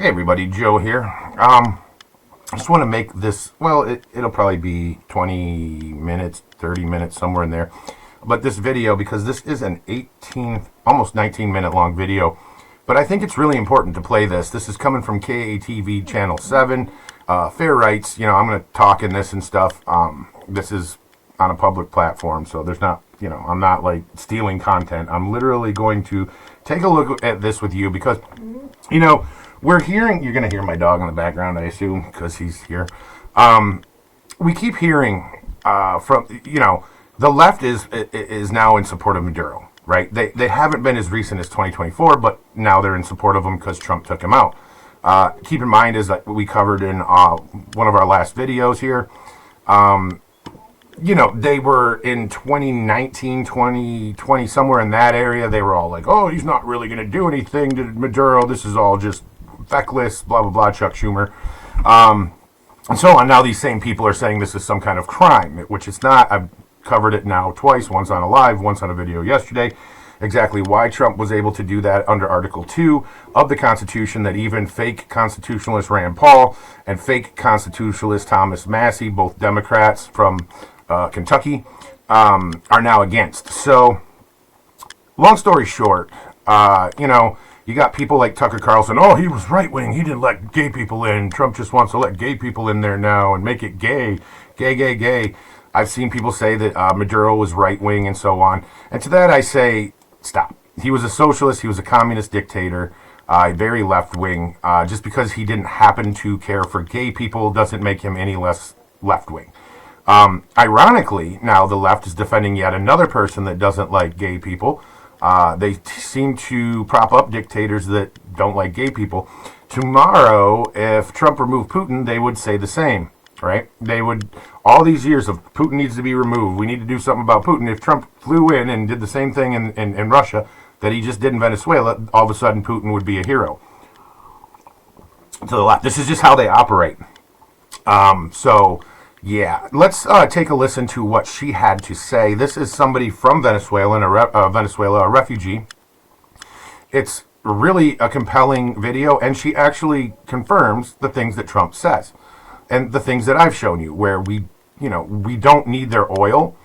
Hey everybody, Joe here. I just want to make this, well, it'll probably be 20 minutes, 30 minutes, somewhere in there. But this video, because this is an 18, almost 19-minute long video, but I think it's really important to play this. This is coming from KATV Channel 7, Fair Rights. You know, I'm going to talk in this and stuff. This is on a public platform, so there's not, you know, I'm not like stealing content. I'm literally going to take a look at this with you because, you know, we're hearing, you're going to hear my dog in the background, I assume, because he's here. We keep hearing from, you know, the left is now in support of Maduro, right? They haven't been as recent as 2024, but now they're in support of him because Trump took him out. Keep in mind, as we covered in one of our last videos here, you know, they were in 2019, 2020, somewhere in that area. They were all like, oh, he's not really going to do anything to Maduro. This is all just feckless, blah, blah, blah, Chuck Schumer. And so on. Now these same people are saying this is some kind of crime, which it's not. I've covered it now twice, once on a live, once on a video yesterday, exactly why Trump was able to do that under Article 2 of the Constitution that even fake constitutionalist Rand Paul and fake constitutionalist Thomas Massey, both Democrats from Kentucky, are now against. So, long story short, you know, you got people like Tucker Carlson, oh, he was right-wing, he didn't let gay people in, Trump just wants to let gay people in there now and make it gay, gay, gay, gay. I've seen people say that Maduro was right-wing and so on. And to that I say, stop. He was a socialist, he was a communist dictator, very left-wing. Just because he didn't happen to care for gay people doesn't make him any less left-wing. Ironically, now the left is defending yet another person that doesn't like gay people. They seem to prop up dictators that don't like gay people. Tomorrow, if Trump removed Putin, they would say the same, right? They would, all these years of Putin needs to be removed, we need to do something about Putin. If Trump flew in and did the same thing in Russia that he just did in Venezuela, all of a sudden Putin would be a hero. To the left. This is just how they operate. So, yeah, let's take a listen to what she had to say. This is somebody from Venezuela, a refugee. It's really a compelling video, and she actually confirms the things that Trump says and the things that I've shown you, where we don't need their oil,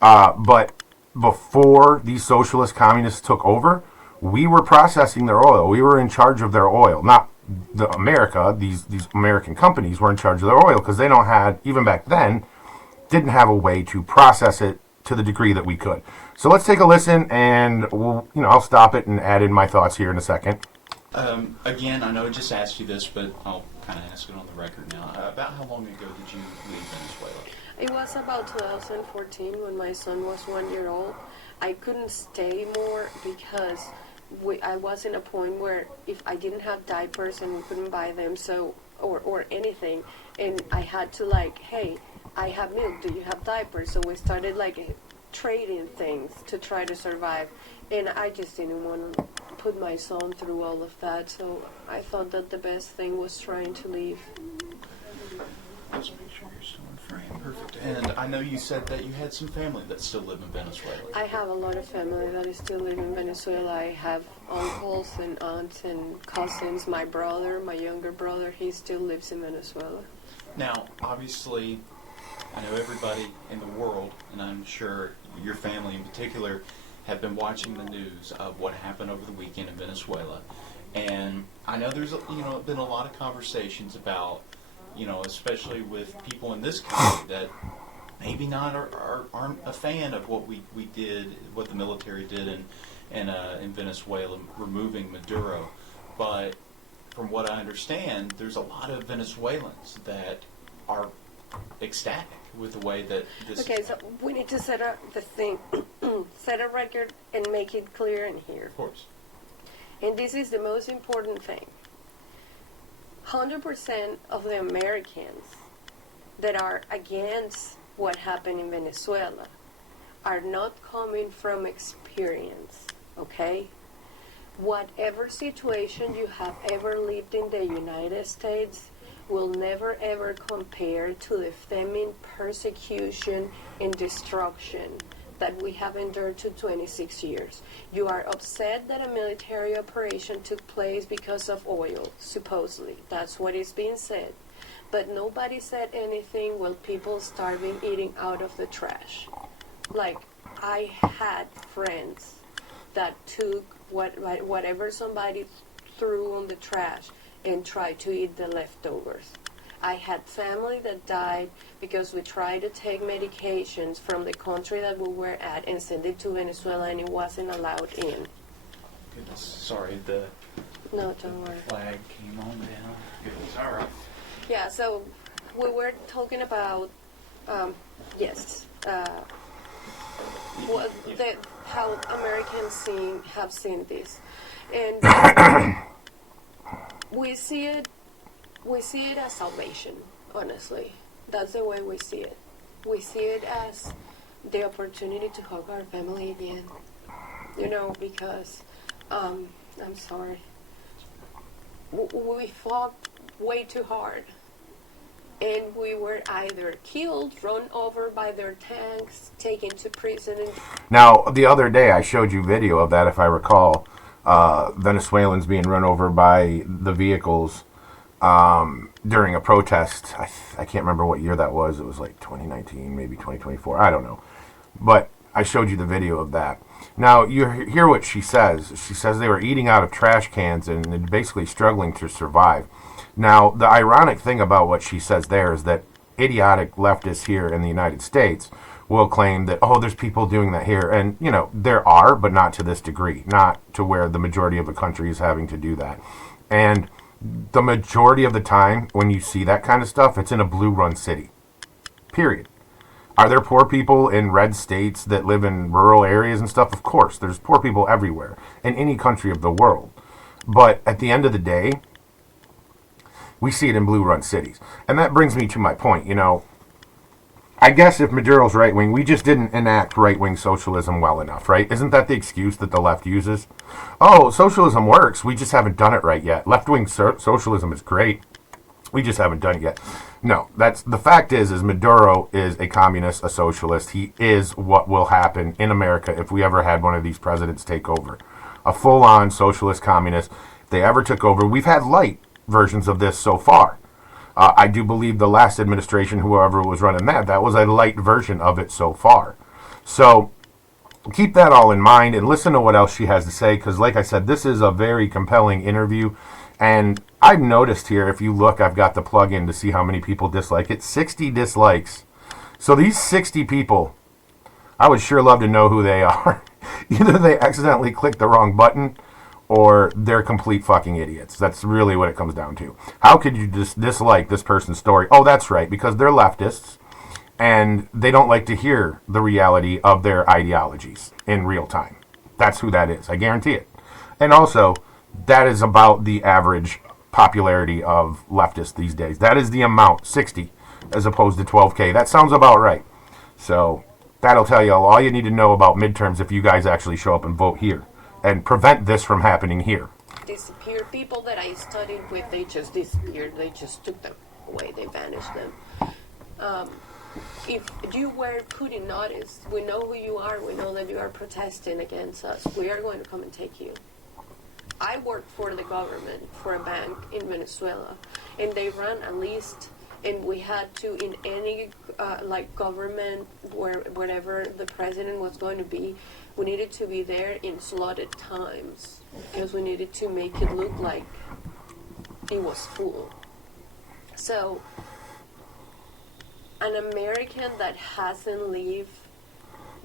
but before these socialist communists took over, we were processing their oil. We were in charge of their oil, not these American companies were in charge of their oil because they don't have, even back then, didn't have a way to process it to the degree that we could. So let's take a listen, and I'll stop it and add in my thoughts here in a second. Again, I know I just asked you this, but I'll kind of ask it on the record now. About how long ago did you leave Venezuela? It was about 2014 when my son was 1 year old. I couldn't stay more because I was in a point where if I didn't have diapers and we couldn't buy them, so or anything, and I had to like, hey, I have milk, do you have diapers? So we started like trading things to try to survive, and I just didn't want to put my son through all of that, so I thought that the best thing was trying to leave. Just make sure you're still in frame. Perfect. And I know you said that you had some family that still live in Venezuela. I have a lot of family that is still living in Venezuela. I have uncles and aunts and cousins. My brother, my younger brother, he still lives in Venezuela. Now, obviously, I know everybody in the world, and I'm sure your family in particular, have been watching the news of what happened over the weekend in Venezuela. And I know there's been a lot of conversations about, especially with people in this country that maybe aren't a fan of what we did, what the military did in Venezuela, removing Maduro. But from what I understand, there's a lot of Venezuelans that are ecstatic with the way that this. Okay, so we need to set a record and make it clear in here. Of course. And this is the most important thing. 100% of the Americans that are against what happened in Venezuela are not coming from experience, okay? Whatever situation you have ever lived in the United States will never ever compare to the famine, persecution, and destruction that we have endured to 26 years. You are upset that a military operation took place because of oil, supposedly. That's what is being said. But nobody said anything while people starving eating out of the trash. Like, I had friends that took whatever somebody threw on the trash and tried to eat the leftovers. I had family that died because we tried to take medications from the country that we were at and send it to Venezuela, and it wasn't allowed in. Goodness, sorry, the No, don't worry. flag came on down. Goodness, all right. Yeah, so we were talking about, how Americans have seen this, and we see it as salvation. Honestly, that's the way we see it. We see it as the opportunity to hug our family again. You know, because I'm sorry, we fought way too hard. And we were either killed, run over by their tanks, taken to prison. Now, the other day I showed you video of that, if I recall. Venezuelans being run over by the vehicles during a protest. I can't remember what year that was. It was like 2019, maybe 2024. I don't know. But I showed you the video of that. Now, you hear what she says. She says they were eating out of trash cans and basically struggling to survive. Now, the ironic thing about what she says there is that idiotic leftists here in the United States will claim that, oh, there's people doing that here. And, you know, there are, but not to this degree. Not to where the majority of the country is having to do that. And the majority of the time, when you see that kind of stuff, it's in a blue-run city. Period. Are there poor people in red states that live in rural areas and stuff? Of course. There's poor people everywhere, in any country of the world. But at the end of the day, we see it in blue-run cities. And that brings me to my point. You know, I guess if Maduro's right-wing, we just didn't enact right-wing socialism well enough, right? Isn't that the excuse that the left uses? Oh, socialism works. We just haven't done it right yet. Left-wing socialism is great. We just haven't done it yet. No, the fact is Maduro is a communist, a socialist. He is what will happen in America if we ever had one of these presidents take over. A full-on socialist communist. If they ever took over, we've had light versions of this so far. I do believe the last administration, whoever was running that was a light version of it so far. So keep that all in mind and listen to what else she has to say, because like I said, this is a very compelling interview. And I've noticed here, if you look, I've got the plug-in to see how many people dislike it. 60 dislikes. So these 60 people, I would sure love to know who they are. Either they accidentally clicked the wrong button, or they're complete fucking idiots. That's really what it comes down to. How could you just dislike this person's story? Oh, that's right, because they're leftists, and they don't like to hear the reality of their ideologies in real time. That's who that is. I guarantee it. And also, that is about the average popularity of leftists these days. That is the amount, 60, as opposed to 12K. That sounds about right. So that'll tell you all you need to know about midterms if you guys actually show up and vote here and prevent this from happening here. Disappeared. People that I studied with, they just disappeared. They just took them away. They vanished them. If you were put in notice, we know who you are. We know that you are protesting against us. We are going to come and take you. I worked for the government, for a bank in Venezuela, and they ran a list, and we had to, in any government, wherever the president was going to be, we needed to be there in slotted times, because we needed to make it look like it was full. So, an American that hasn't lived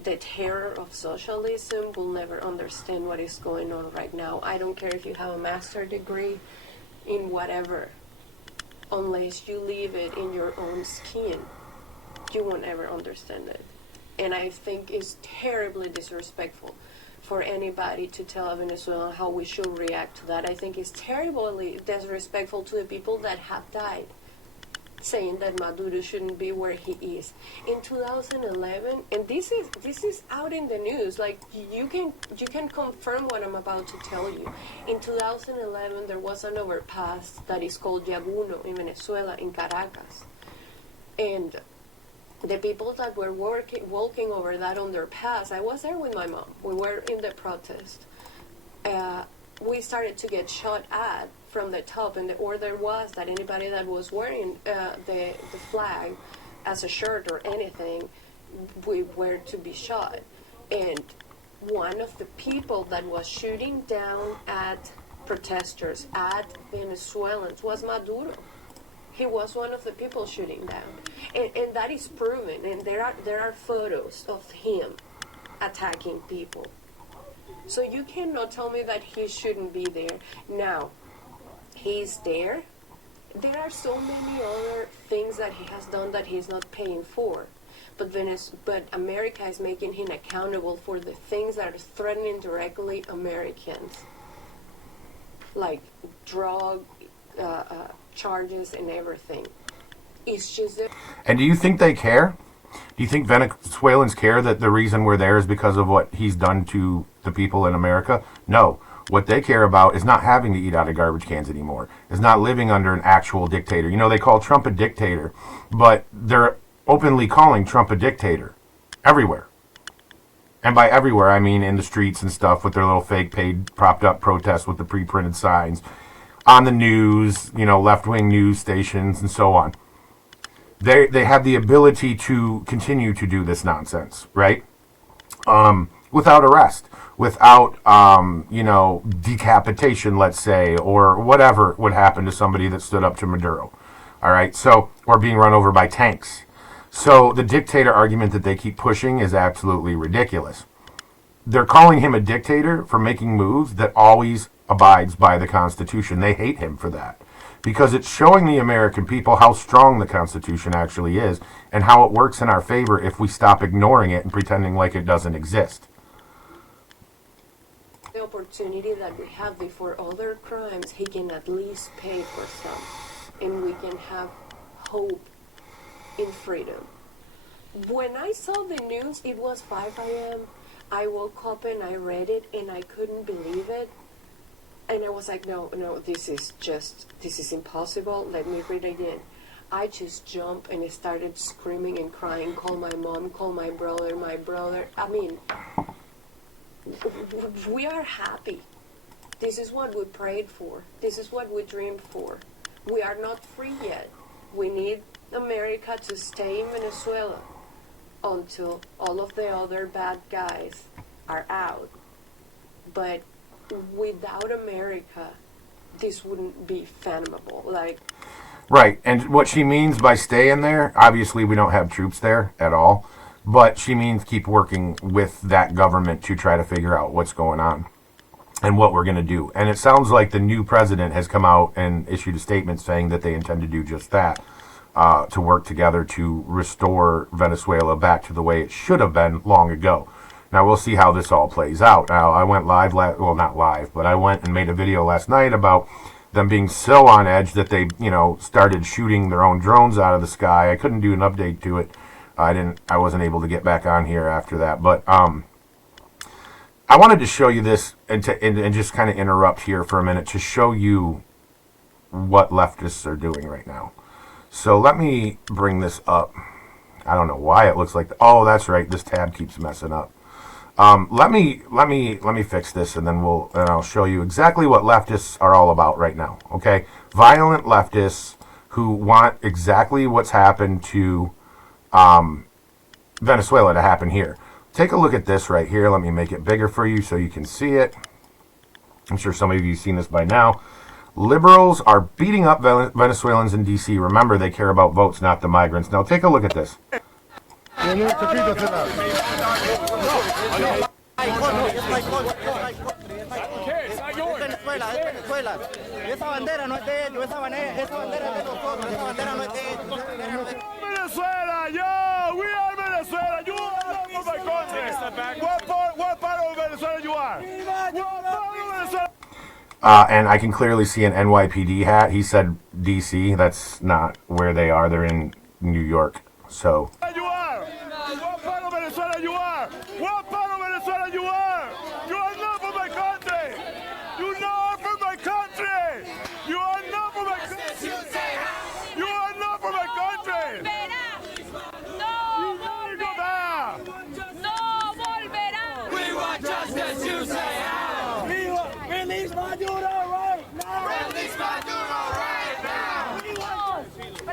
the terror of socialism will never understand what is going on right now. I don't care if you have a master's degree in whatever. Unless you live it in your own skin, you won't ever understand it. And I think it's terribly disrespectful for anybody to tell a Venezuelan how we should react to that. I think it's terribly disrespectful to the people that have died, saying that Maduro shouldn't be where he is. In 2011, and this is out in the news, like you can confirm what I'm about to tell you. In 2011, there was an overpass that is called Yaguno in Venezuela, in Caracas. And the people that were walking over that underpass, I was there with my mom. We were in the protest. We started to get shot at from the top, and the order was that anybody that was wearing the flag as a shirt or anything, we were to be shot. And one of the people that was shooting down at protesters, at Venezuelans, was Maduro. He was one of the people shooting down, and that is proven. And there are photos of him attacking people. So you cannot tell me that he shouldn't be there. Now, he's there. There are so many other things that he has done that he's not paying for. But America is making him accountable for the things that are threatening directly Americans, like drug charges and everything. It's just And do you think they care? Do you think Venezuelans care that the reason we're there is because of what he's done to the people in America? No. What they care about is not having to eat out of garbage cans anymore. Is not living under an actual dictator. You know, they call Trump a dictator, but they're openly calling Trump a dictator everywhere. And by everywhere, I mean in the streets and stuff with their little fake paid propped up protests with the pre-printed signs. On the news, you know, left-wing news stations and so on. They have the ability to continue to do this nonsense, right? Without arrest, without, decapitation, let's say, or whatever would happen to somebody that stood up to Maduro. All right, so, or being run over by tanks. So the dictator argument that they keep pushing is absolutely ridiculous. They're calling him a dictator for making moves that always abides by the Constitution. They hate him for that because it's showing the American people how strong the Constitution actually is and how it works in our favor if we stop ignoring it and pretending like it doesn't exist. the opportunity that we have before other crimes, he can at least pay for some, and we can have hope in freedom. When I saw the news, it was 5 a.m. I woke up and I read it and I couldn't believe it. And I was like, no, this is impossible. Let me read again. I just jumped and started screaming and crying, call my mom, call my brother. I mean, we are happy. This is what we prayed for. This is what we dreamed for. We are not free yet. We need America to stay in Venezuela until all of the other bad guys are out. But without America, this wouldn't be fathomable. Right, and what she means by staying there, obviously we don't have troops there at all, but she means keep working with that government to try to figure out what's going on and what we're going to do. And it sounds like the new president has come out and issued a statement saying that they intend to do just that, to work together to restore Venezuela back to the way it should have been long ago. Now, we'll see how this all plays out. Now, I went live, well, not live, but I went and made a video last night about them being so on edge that they, started shooting their own drones out of the sky. I couldn't do an update to it. I wasn't able to get back on here after that. But I wanted to show you this and just kind of interrupt here for a minute to show you what leftists are doing right now. So let me bring this up. I don't know why it looks like that. Oh, that's right. This tab keeps messing up. Let me fix this, and then I'll show you exactly what leftists are all about right now. Okay, violent leftists who want exactly what's happened to Venezuela to happen here. Take a look at this right here. Let me make it bigger for you so you can see it. I'm sure some of you have seen this by now. Liberals are beating up Venezuelans in D.C. Remember, they care about votes, not the migrants. Now, take a look at this. Venezuela, yo! We are Venezuela! You are not from my country! What part of Venezuela you are? What part of Venezuela? And I can clearly see an NYPD hat. He said D.C. That's not where they are. They're in New York. So. You are! What part of Venezuela you are? What part of Venezuela you are? You are not from my country! You are not from my country! You are not from my country! You are not from my country!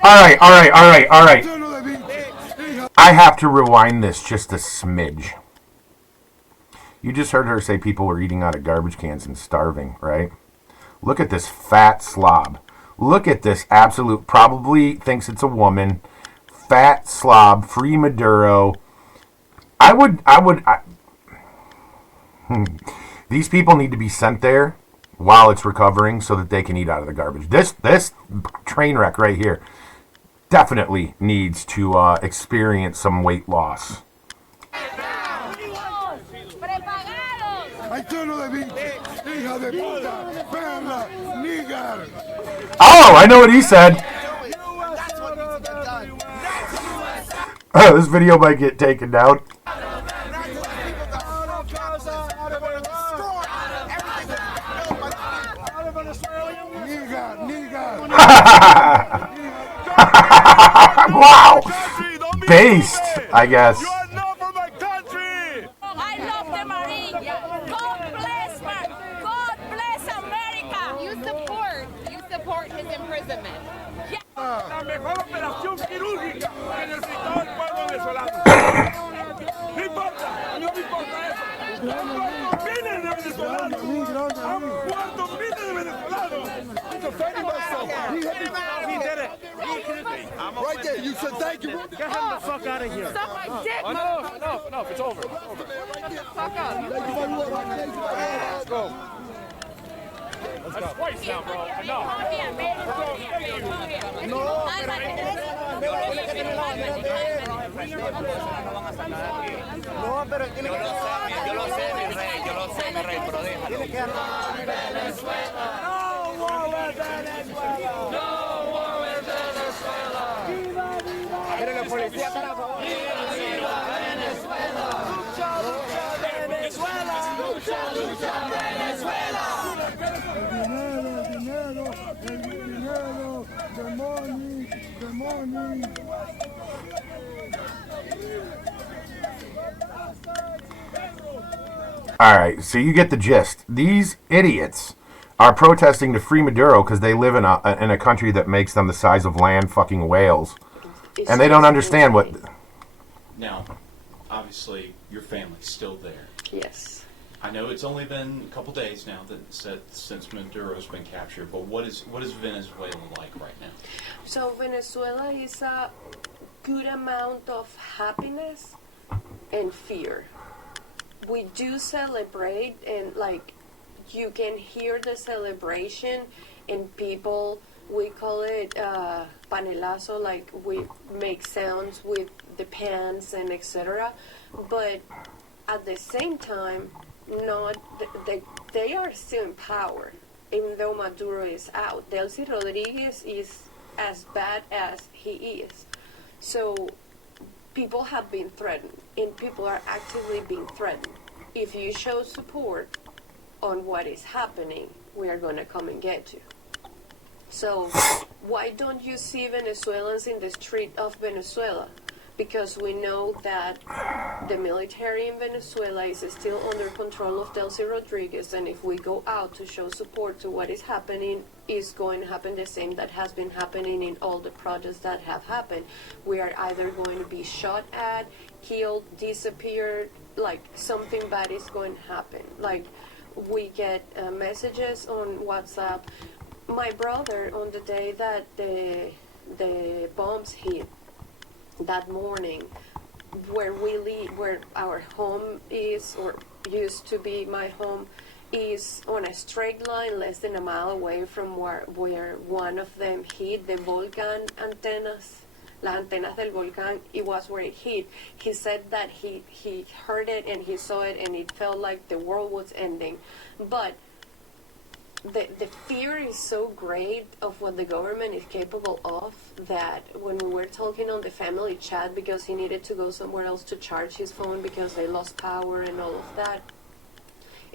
All right. I have to rewind this just a smidge. You just heard her say people were eating out of garbage cans and starving, right? Look at this fat slob. Look at this absolute, probably thinks it's a woman, fat slob, free Maduro. These people need to be sent there while it's recovering so that they can eat out of the garbage. This train wreck right here definitely needs to experience some weight loss. Oh, I know what he said. This video might get taken down. Wow! Based, I guess. La mejor operación quirúrgica que necesitaba el pueblo venezolano. No importa eso. Han muerto miles de venezolanos. Han muerto miles de venezolanos. Defending myself. He did it. Right there, you said thank you. Get him the fuck out of here. Stop my dick, enough. It's over. Fuck up. Let's go. That's twice now, bro. Enough. No, pero tiene que... Yo lo sé, mi rey, pero déjalo. Tiene que arrancar Venezuela. No war with Venezuela. No war with Venezuela. Viva, viva. Pero la policía está a favor. Viva, viva Venezuela. Lucha, lucha Venezuela. Lucha, lucha Venezuela. El dinero, the money. All right, so you get the gist. These idiots are protesting to free Maduro because they live in a country that makes them the size of land fucking whales, and they don't understand what. Now, obviously, your family's still there. Yes. I know it's only been a couple days now since Maduro's been captured, but what is Venezuela like right now? So Venezuela is a good amount of happiness and fear. We do celebrate, and like you can hear the celebration, and people, we call it panelazo, like we make sounds with the pans and etc. But at the same time, they are still in power, even though Maduro is out. Delcy Rodriguez is as bad as he is. So people have been threatened, and people are actively being threatened. If you show support on what is happening, we are going to come and get you. So why don't you see Venezuelans in the street of Venezuela? Because we know that the military in Venezuela is still under control of Delcy Rodriguez, and if we go out to show support to what is happening, is going to happen the same that has been happening in all the protests that have happened. We are either going to be shot at, killed, disappeared, like something bad is going to happen. Like we get messages on WhatsApp. My brother, on the day that the bombs hit, that morning, where we live, where our home is, or used to be my home, is on a straight line less than a mile away from where one of them hit, the volcan antennas, las antenas del volcán. It was where it hit. He said that he heard it and he saw it and it felt like the world was ending. But the fear is so great of what the government is capable of that when we were talking on the family chat, because he needed to go somewhere else to charge his phone because they lost power and all of that,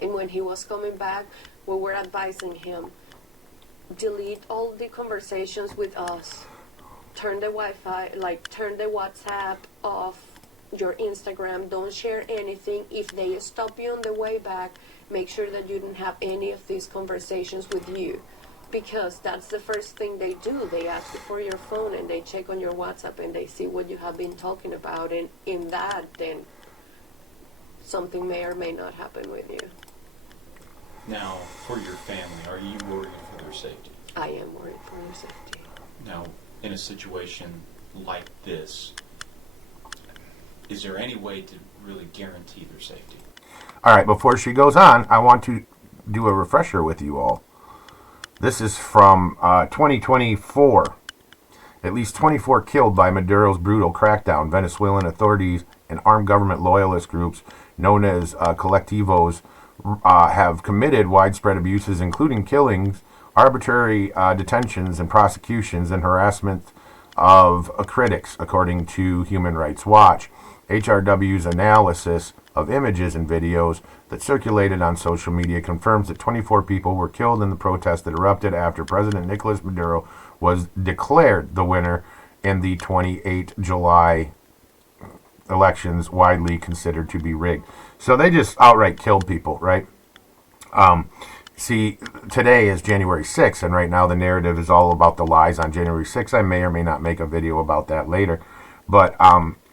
and when he was coming back, we were advising him, delete all the conversations with us, turn the Wi-Fi, like turn the WhatsApp off, your Instagram, don't share anything. If they stop you on the way back, make sure that you don't have any of these conversations with you, Because that's the first thing they do. They ask you for your phone and they check on your WhatsApp and they see what you have been talking about, and in that, then something may or may not happen with you. Now, for your family, are you worried for their safety? I am worried for your safety. Now, in a situation like this, is there any way to really guarantee their safety? All right, before she goes on, I want to do a refresher with you all. This is from 2024. At least 24 killed by Maduro's brutal crackdown. Venezuelan authorities and armed government loyalist groups known as colectivos have committed widespread abuses, including killings, arbitrary detentions and prosecutions, and harassment of critics, according to Human Rights Watch. HRW's analysis of images and videos that circulated on social media confirms that 24 people were killed in the protest that erupted after President Nicolas Maduro was declared the winner in the 28 July elections, widely considered to be rigged. So they just outright killed people, right? See, today is January 6th, and right now the narrative is all about the lies on January 6th. I may or may not make a video about that later. But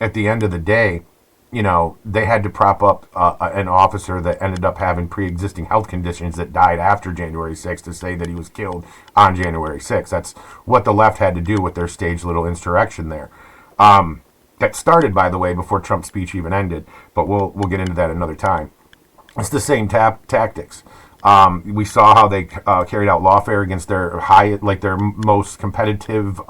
at the end of the day, you know, they had to prop up an officer that ended up having pre-existing health conditions that died after January 6th to say that he was killed on January 6th. That's what the left had to do with their staged little insurrection there. That started, by the way, before Trump's speech even ended. But we'll get into that another time. It's the same tactics. We saw how they carried out lawfare against their their most competitive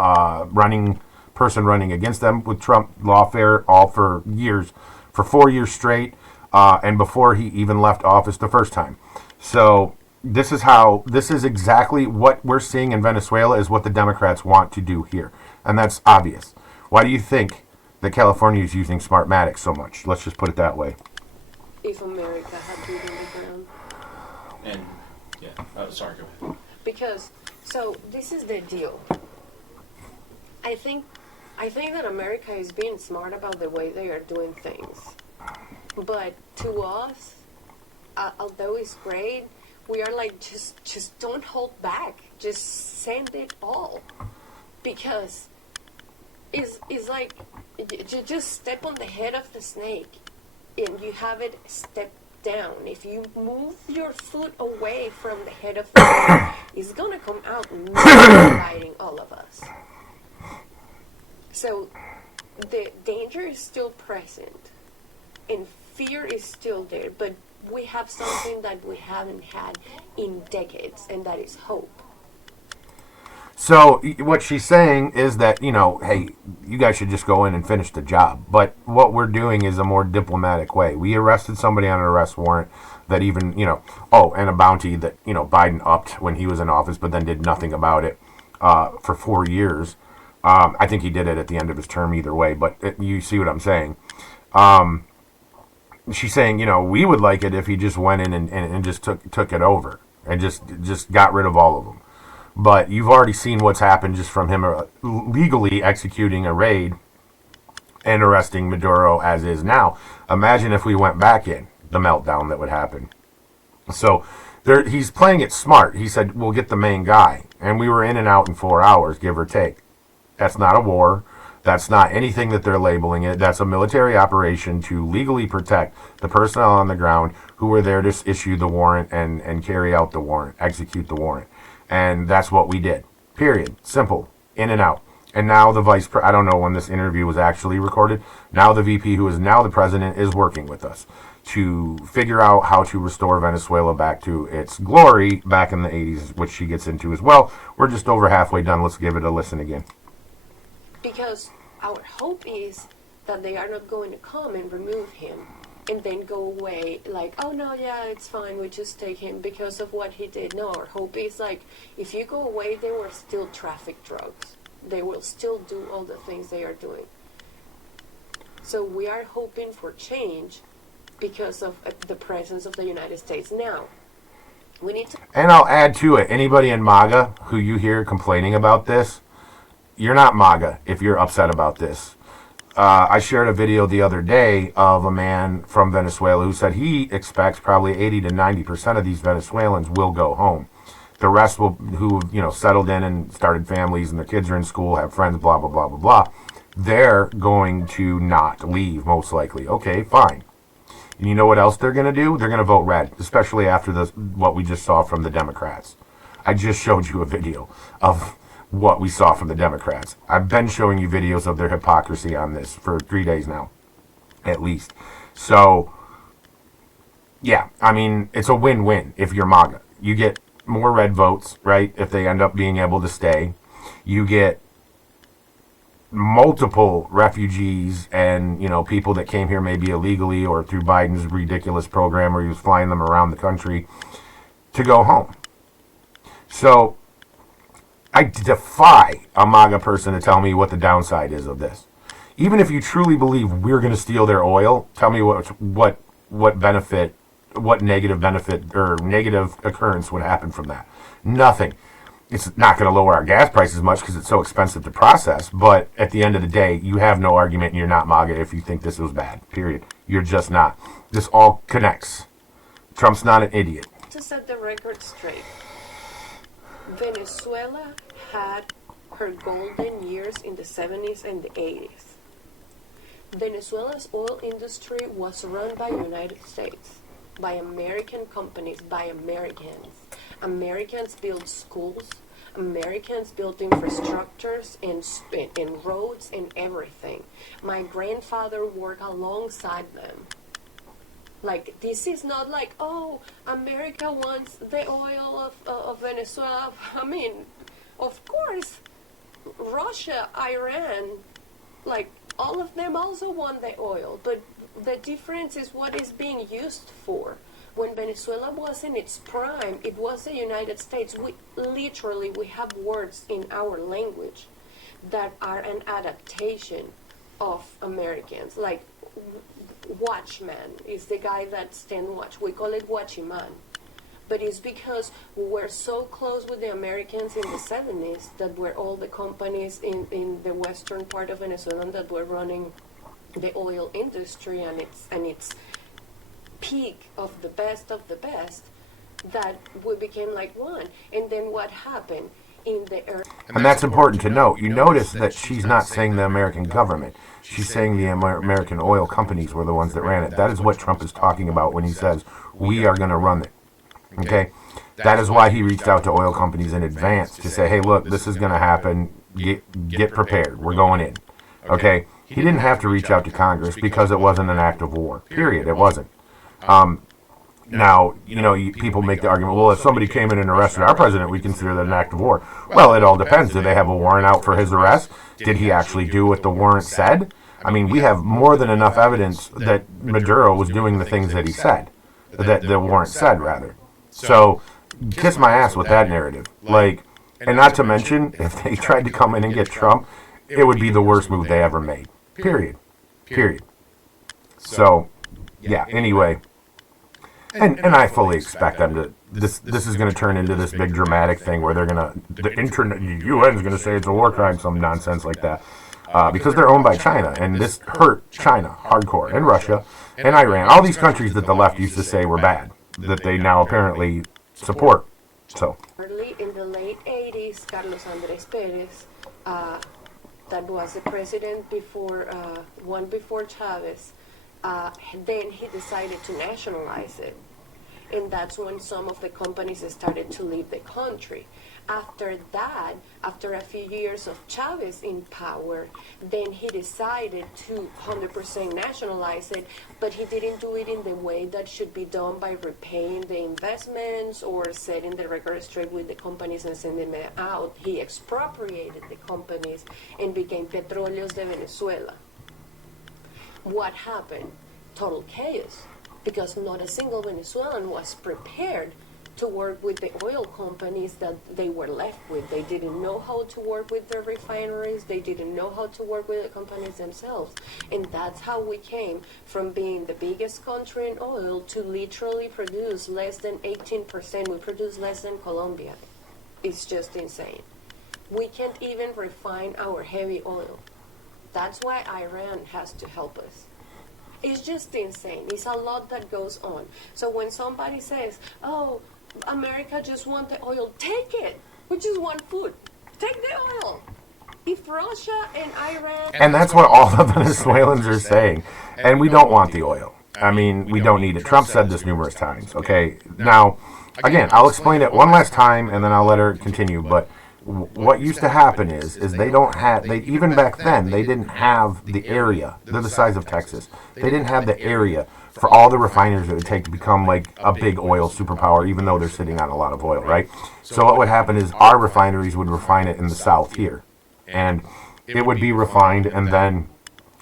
person running against them with Trump. Lawfare all for years, for 4 years straight, and before he even left office the first time. So this is exactly what we're seeing in Venezuela is what the Democrats want to do here, and that's obvious. Why do you think that California is using Smartmatic so much? Let's just put it that way. If America had boots on the ground. And, yeah, sorry, go ahead. Because, so, this is the deal. I think that America is being smart about the way they are doing things. But to us, although it's great, we are like, just don't hold back. Just send it all. Because it's like, you just step on the head of the snake and you have it step down. If you move your foot away from the head of the snake, it's gonna come out and biting all of us. So the danger is still present and fear is still there, but we have something that we haven't had in decades, and that is hope. So what she's saying is that, you know, hey, you guys should just go in and finish the job. But what we're doing is a more diplomatic way. We arrested somebody on an arrest warrant that even, you know, and a bounty that, you know, Biden upped when he was in office, but then did nothing about it for 4 years. I think he did it at the end of his term either way, but you see what I'm saying. She's saying, you know, we would like it if he just went in and just took it over and just got rid of all of them. But you've already seen what's happened just from him legally executing a raid and arresting Maduro as is now. Imagine if we went back in, the meltdown that would happen. So he's playing it smart. He said, we'll get the main guy. And we were in and out in 4 hours, give or take. That's not a war. That's not anything that they're labeling it. That's a military operation to legally protect the personnel on the ground who were there to issue the warrant and carry out the warrant, execute the warrant. And that's what we did. Period. Simple. In and out. And now the I don't know when this interview was actually recorded. Now the VP, who is now the president, is working with us to figure out how to restore Venezuela back to its glory back in the 80s, which she gets into as well. We're just over halfway done. Let's give it a listen again. Because our hope is that they are not going to come and remove him and then go away like, oh no, yeah, it's fine, we just take him because of what he did. No, our hope is like, if you go away, they will still traffic drugs. They will still do all the things they are doing. So we are hoping for change because of the presence of the United States. Now, we need to... And I'll add to it, anybody in MAGA who you hear complaining about this, you're not MAGA if you're upset about this. I shared a video the other day of a man from Venezuela who said he expects probably 80 to 90% of these Venezuelans will go home. The rest who settled in and started families and their kids are in school, have friends, blah, blah, blah, blah, blah. They're going to not leave, most likely. Okay, fine. And you know what else they're going to do? They're going to vote red, especially after what we just saw from the Democrats. I just showed you a video of what we saw from the Democrats. I've been showing you videos of their hypocrisy on this for 3 days now, at least. So, yeah, I mean, it's a win-win if you're MAGA. You get more red votes, right, if they end up being able to stay. You get multiple refugees and, people that came here maybe illegally or through Biden's ridiculous program where he was flying them around the country to go home. So, I defy a MAGA person to tell me what the downside is of this. Even if you truly believe we're going to steal their oil, tell me what benefit, what negative benefit or negative occurrence would happen from that. Nothing. It's not going to lower our gas prices much because it's so expensive to process, but at the end of the day, you have no argument and you're not MAGA if you think this was bad, period. You're just not. This all connects. Trump's not an idiot. To set the record straight, Venezuela had her golden years in the 70s and the 80s. Venezuela's oil industry was run by United States, by American companies, by Americans. Americans built schools, Americans built infrastructures and roads and everything. My grandfather worked alongside them. Like, this is not like, oh, America wants the oil of Venezuela. I mean, of course, Russia, Iran, like, all of them also want the oil. But the difference is what is being used for. When Venezuela was in its prime, it was the United States. We have words in our language that are an adaptation of Americans. Like, watchman is the guy that stand watch. We call it watchman. But it's because we were so close with the Americans in the 70s that were all the companies in the western part of Venezuela that were running the oil industry and its peak of the best that we became like one. And then what happened in the earth? And that's important to note. You notice that she's not saying the American government. She's saying the American oil companies were the ones that ran it. That is what Trump is talking about when he says, we are going to run it. Okay? That is why he reached out to oil companies in advance to say, hey, look, this is going to happen. Get prepared. We're going in. Okay? He didn't have to reach out to Congress because it wasn't an act of war. Period. It wasn't. Now, people make the argument, well, if somebody came in and arrested our president, we consider that an act of war. Well, it all depends. Do they have a warrant out for his arrest? Did he actually do what the warrant said? I mean, we have more than enough evidence that Maduro was doing the things that he said, that the warrant said, rather. So, kiss my ass with that narrative. Like, and not to mention, if they tried to come in and get Trump, it would be the worst move they ever made. Period. So, yeah, anyway. And I fully expect them to. This is going to turn into this big dramatic thing where they're going to, the UN is going to say it's a war crime, some nonsense like that, because they're owned by China, and this hurt China hardcore, and Russia, and Iran, all these countries that the left used to say were bad, that they now apparently support. So Early in the late 80s, Carlos Andrés Pérez, that was the president before Chavez. Then he decided to nationalize it. And that's when some of the companies started to leave the country. After that, after a few years of Chavez in power, then he decided to 100% nationalize it, but he didn't do it in the way that should be done by repaying the investments or setting the record straight with the companies and sending them out. He expropriated the companies and became Petróleos de Venezuela. What happened? Total chaos, because not a single Venezuelan was prepared to work with the oil companies that they were left with. They didn't know how to work with their refineries. They didn't know how to work with the companies themselves. And that's how we came from being the biggest country in oil to literally produce less than 18%. We produce less than Colombia. It's just insane. We can't even refine our heavy oil. That's why Iran has to help us. It's just insane. It's a lot that goes on. So when somebody says, oh, America just want the oil. Take it. We just want food. Take the oil. If Russia and Iran... And that's what all the Venezuelans are saying. And we don't want the oil. I mean, we don't need it. Trump said this numerous times. Okay, now, again, I'll explain it one last time, and then I'll let her continue. But what used to happen is they don't have, even back then, they didn't have the area. They're the size of Texas. They didn't have the area for all the refineries it would take to become like a big oil superpower, even though they're sitting on a lot of oil, right? So what would happen is our refineries would refine it in the south here. And it would be refined and then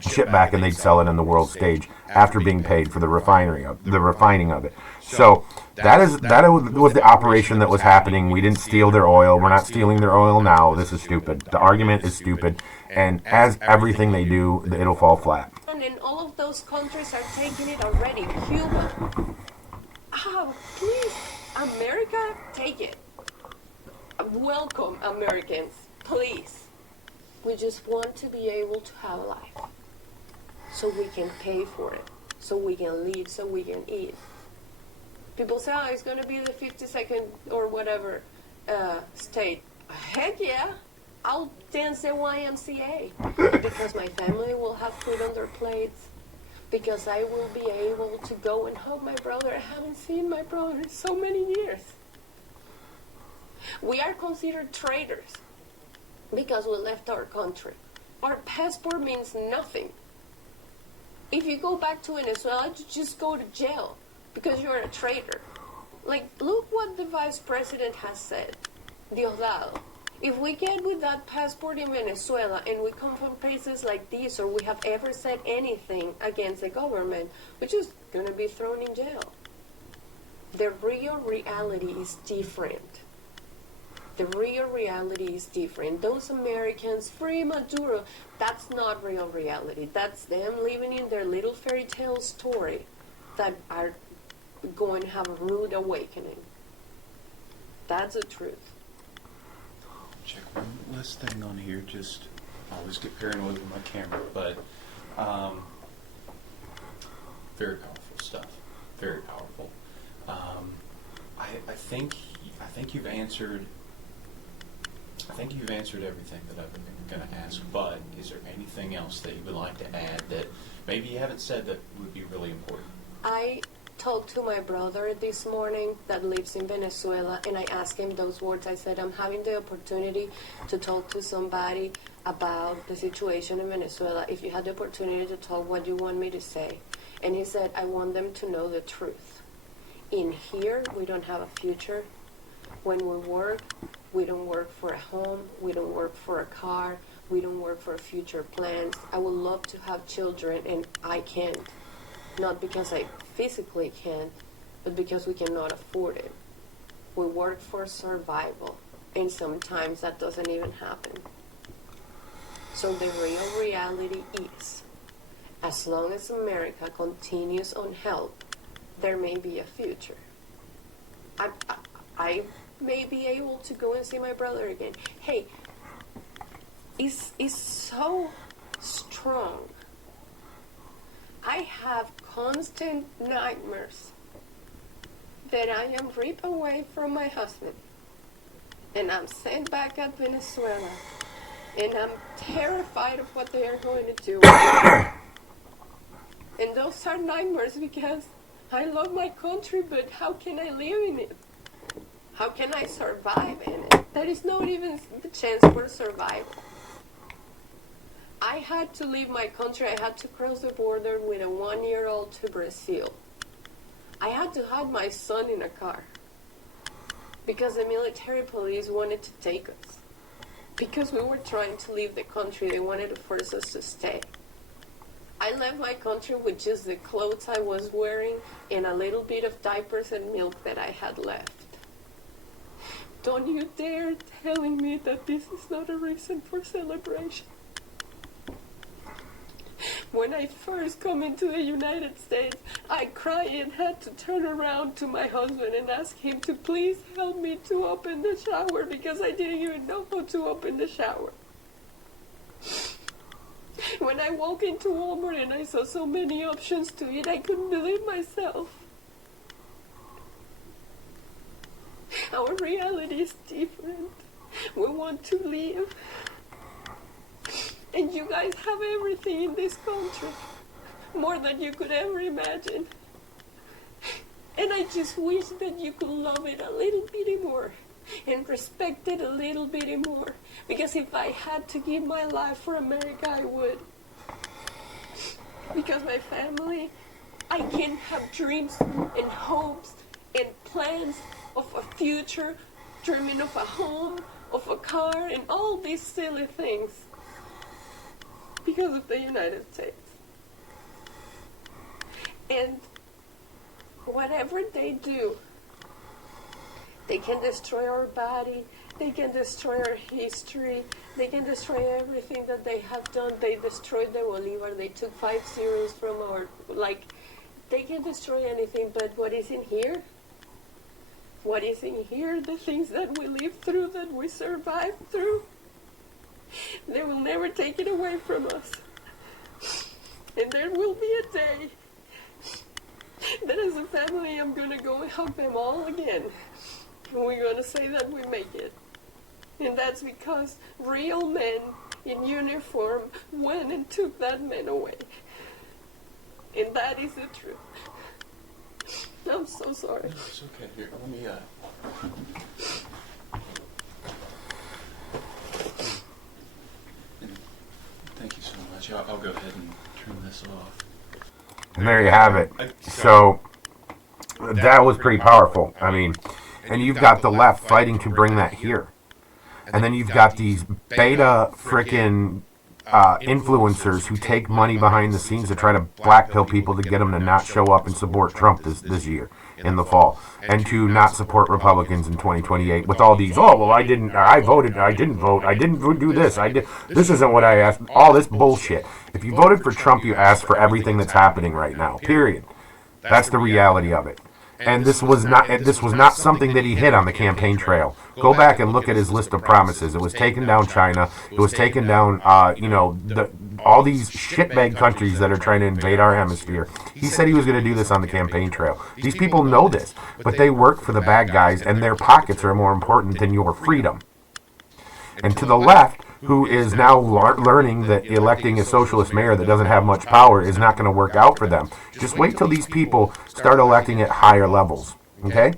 shipped back, and they'd sell it in the world stage after being paid for the refining of it. So that was the operation that was happening. We didn't steal their oil. We're not stealing their oil now. This is stupid. The argument is stupid. And as everything they do, it'll fall flat. And all of those countries are taking it already. Cuba. Oh, please, America, take it. Welcome, Americans. Please. We just want to be able to have a life. So we can pay for it. So we can live. So we can eat. People say, oh, it's going to be the 52nd or whatever state. Heck yeah. I'll dance the YMCA. Because my family will have food on their plates. Because I will be able to go and hug my brother. I haven't seen my brother in so many years. We are considered traitors because we left our country. Our passport means nothing. If you go back to Venezuela, you just go to jail because you're a traitor. Like, look what the vice president has said, Diosdado. If we get with that passport in Venezuela and we come from places like this, or we have ever said anything against the government, we're just going to be thrown in jail. The real reality is different. The real reality is different. Those Americans, free Maduro, that's not real reality. That's them living in their little fairy tale story that are going to have a rude awakening. That's the truth. Check one last thing on here. Just, I always get paranoid with my camera, but very powerful stuff. Very powerful. I think you've answered. I think you've answered everything that I've been going to ask. But is there anything else that you would like to add that maybe you haven't said that would be really important? I talked to my brother this morning that lives in Venezuela, and I asked him those words. I said, I'm having the opportunity to talk to somebody about the situation in Venezuela. If you had the opportunity to talk, what do you want me to say? And he said, I want them to know the truth. In here, we don't have a future. When we work, we don't work for a home. We don't work for a car. We don't work for future plans. I would love to have children, and I can't. Not because I physically can't, but because we cannot afford it. We work for survival, and sometimes that doesn't even happen. So the real reality is, as long as America continues on help, there may be a future. I may be able to go and see my brother again. Hey, it's so strong. I have constant nightmares that I am ripped away from my husband and I'm sent back at Venezuela, and I'm terrified of what they are going to do. And those are nightmares because I love my country, but how can I live in it? How can I survive in it? There is not even the chance for survival. I had to leave my country. I had to cross the border with a 1-year-old to Brazil. I had to hide my son in a car because the military police wanted to take us. Because we were trying to leave the country, they wanted to force us to stay. I left my country with just the clothes I was wearing and a little bit of diapers and milk that I had left. Don't you dare telling me that this is not a reason for celebration. When I first come into the United States, I cried and had to turn around to my husband and ask him to please help me to open the shower because I didn't even know how to open the shower. When I walked into Walmart and I saw so many options to eat, I couldn't believe myself. Our reality is different. We want to live. And you guys have everything in this country. More than you could ever imagine. And I just wish that you could love it a little bit more. And respect it a little bit more. Because if I had to give my life for America, I would. Because my family, I can have dreams and hopes and plans of a future, dreaming of a home, of a car, and all these silly things. Because of the United States. And whatever they do, they can destroy our body, they can destroy our history, they can destroy everything that they have done. They destroyed the Bolivar, they took 5 zeros from our, they can destroy anything, but what is in here? What is in here? The things that we lived through, that we survived through, they will never take it away from us. And there will be a day that as a family I'm going to go and hug them all again. And we're going to say that we make it. And that's because real men in uniform went and took that man away. And that is the truth. I'm so sorry. No, it's okay. Here, let me, Thank you so much. I'll go ahead and turn this off. And there you have it. So that was pretty powerful. I mean, and you've got the left fighting to bring that here. And then you've got these beta frickin' influencers who take money behind the scenes to try to blackpill people to get them to not show up and support Trump this year in the fall, and to not support Republicans in 2028 with all these, oh, well, I voted, I didn't vote, I didn't do this, this isn't what I asked, all this bullshit. If you voted for Trump, you asked for everything that's happening right now, period. That's the reality of it. And this was not something that he hit on the campaign trail. Go back and look at his list of promises. It was taking down China. It was taking down, all these shitbag countries that are trying to invade our hemisphere. He said he was going to do this on the campaign trail. These people know this, but they work for the bad guys, and their pockets are more important than your freedom. And to the left, who is now learning that electing a socialist mayor that doesn't have much power is not going to work out for them. Just wait till these people start electing at higher levels, okay?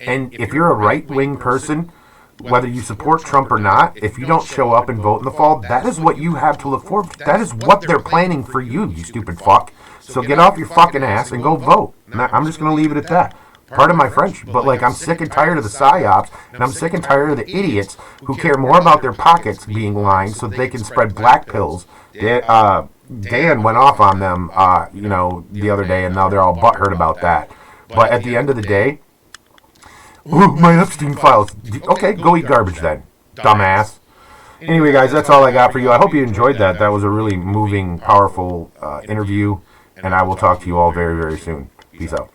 And if you're a right-wing person, whether you support Trump or not, if you don't show up and vote in the fall, that is what you have to look forward to. That is what they're planning for you, you stupid fuck. So get off your fucking ass and go vote. And I'm just going to leave it at that. Pardon my French, but I'm sick and tired of the psyops, and I'm sick and tired of the idiots who care more about their pockets being lined so that they can spread black pills. Dan went off on them, the other day, and now they're all butthurt about that. But at the end of the day, ooh, my Epstein files. Okay, go eat garbage then, dumbass. Anyway, guys, that's all I got for you. I hope you enjoyed that. That was a really moving, powerful interview, and I will talk to you all very, very soon. Peace out.